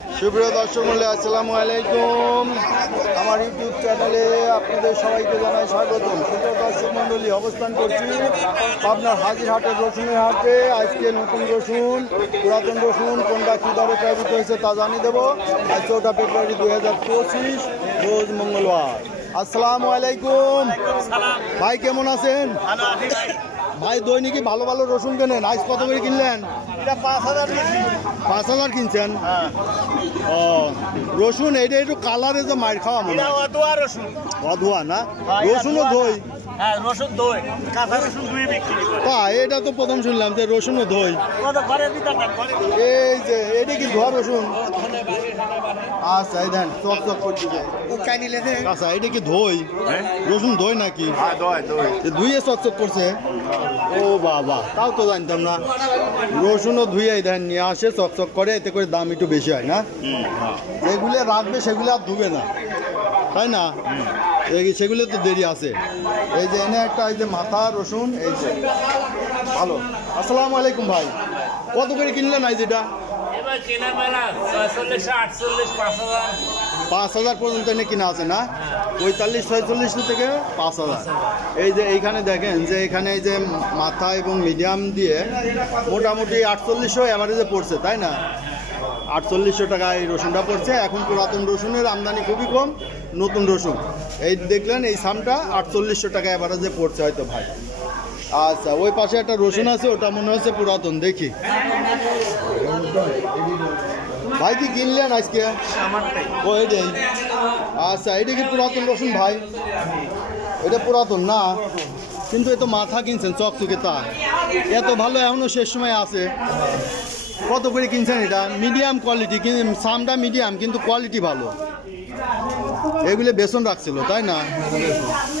সুপ্রিয় দর্শক মণ্ডলী, আসসালামু আলাইকুম। আমার ইউটিউব চ্যানেলে আপনাদের সবাইকে জানাই স্বাগতম। সুপ্রিয় দর্শক মণ্ডলী, অবস্থান করছি আপনার হাজিরহাটের রসুনের হাটে। আজকে নতুন রসুন, পুরাতন রসুন কোনটা কী দরে প্রাইভেট হয়েছে তা জানিয়ে দেবো। আজ 14 ফেব্রুয়ারি 2025, রোজ মঙ্গলবার। আসসালামু আলাইকুম ভাই, কেমন আছেন? ভাই দৈনিকই ভালো ভালো রসুন কেনেন। আজ কত করে কিনলেন? 5,000 কিনছেন? ও রসুন এইটা একটু কালারে যে মার খাওয়া মনে হয়। অধুয়া না? রসুনও দই? রসুন দই, কাঁচা রসুন দুই বিক্রি করে। এটা তো প্রথম শুনলাম যে রসুনও দই। এই যে এটা কি ধোয়া রসুন? আচ্ছা, এই দেন চক চক করতে যায়। আচ্ছা, এটা কি দই? রসুন দই নাকি? ধুয়ে চক চক করছে। ও বাবা, তাও তো জানতাম না। রসুনও ধুয়ে দেন নিয়ে আসে, চকচক করে, এতে করে দাম একটু বেশি হয় না? যেগুলো রাখবে সেগুলো আর ধুবে না, তাই না? সেগুলো তো দেরি আছে। এই যে এনে একটা, এই যে মাথা রসুন, এই যে ভালো। আসসালামু আলাইকুম ভাই, কত করে কিনলেন? আজ এটা 5,000 পর্যন্ত এনে কিনা আছে না? 45-46 থেকে 5,000। এই যে এইখানে দেখেন যে এখানে এই যে মাথা এবং মিডিয়াম দিয়ে মোটামুটি 4800 অ্যাভারেজে পড়ছে, তাই না? 4800 টাকা এই রসুনটা পড়ছে। এখন পুরাতন রসুনের আমদানি খুবই কম। নতুন রসুন এই দেখলেন, এই সামটা 4800 টাকা অ্যাভারেজে পড়ছে হয়তো ভাই। আচ্ছা, ওই পাশে একটা রসুন আছে, ওটা মনে হচ্ছে পুরাতন। দেখি ভাই, কি কিনলেন আজকে? ও এটাই। আচ্ছা, এটা কি পুরাতন রসুন ভাই? এটা পুরাতন না, কিন্তু এ তো মাথা কিনছেন চকচকে, তা এত ভালো এখনো শেষ সময় আছে। কত করে কিনছেন এটা? মিডিয়াম কোয়ালিটি, কিন্তু সামটা মিডিয়াম কিন্তু কোয়ালিটি ভালো। এগুলো বেসন রাখছিল, তাই না?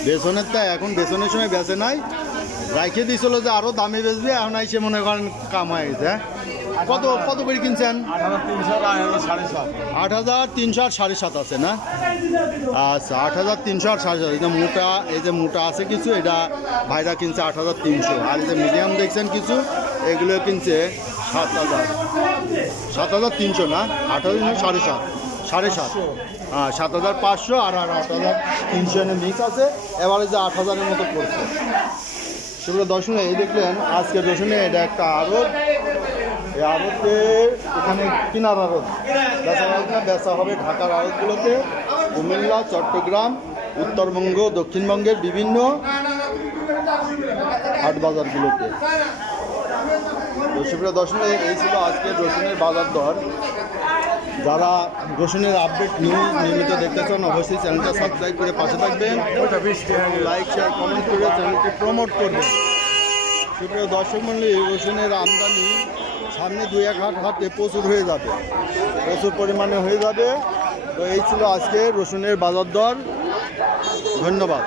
বেসনের, তাই এখন বেসনের সময় বেচে নাই, রাখে দিয়েছিল যে আরো দামে বেচবে। এখন আইসে মনে করেন কাম হয়ে গেছে। কত কত করে কিনছেন? 8,300 আর 7,500 আছে না? আচ্ছা, 8,300 আর 7,500। এই যে মোটা, এই যে মোটা আছে কিছু, এটা ভাইরা কিনছে 8,300। আর এই যে মিডিয়াম দেখছেন কিছু, এগুলো কিনছে 7,300 না? 8,300 7,500। হ্যাঁ, 7,500 আর 8,300 এনে মিক্স আছে। এবারে যে 8,000-এর মতো পড়ছে। সেগুলো দর্শনে এই দেখলেন আজকের রসুনে এটা একটা আড়ত। এই আড়তের এখানে কিনার আড়ত, বেচা হবে ঢাকার আড়তগুলোতে, কুমিল্লা, চট্টগ্রাম, উত্তরবঙ্গ, দক্ষিণবঙ্গের বিভিন্ন হাট বাজারগুলোতে। সেগুলো দর্শনে এই ছিল আজকের রসুনের বাজার দর। যারা রসুনের আপডেট নিউজ নিয়মিত দেখতে চান, অবশ্যই চ্যানেলটা সাবস্ক্রাইব করে পাশে থাকবেন, লাইক শেয়ার কমেন্ট করে চ্যানেলটি প্রমোট করবেন। সুপ্রিয় দর্শক মণ্ডলী, রসুনের আমদানি সামনে 2-1 হাটে প্রচুর হয়ে যাবে, প্রচুর পরিমাণে হয়ে যাবে। তো এই ছিল আজকে রসুনের বাজার দর। ধন্যবাদ।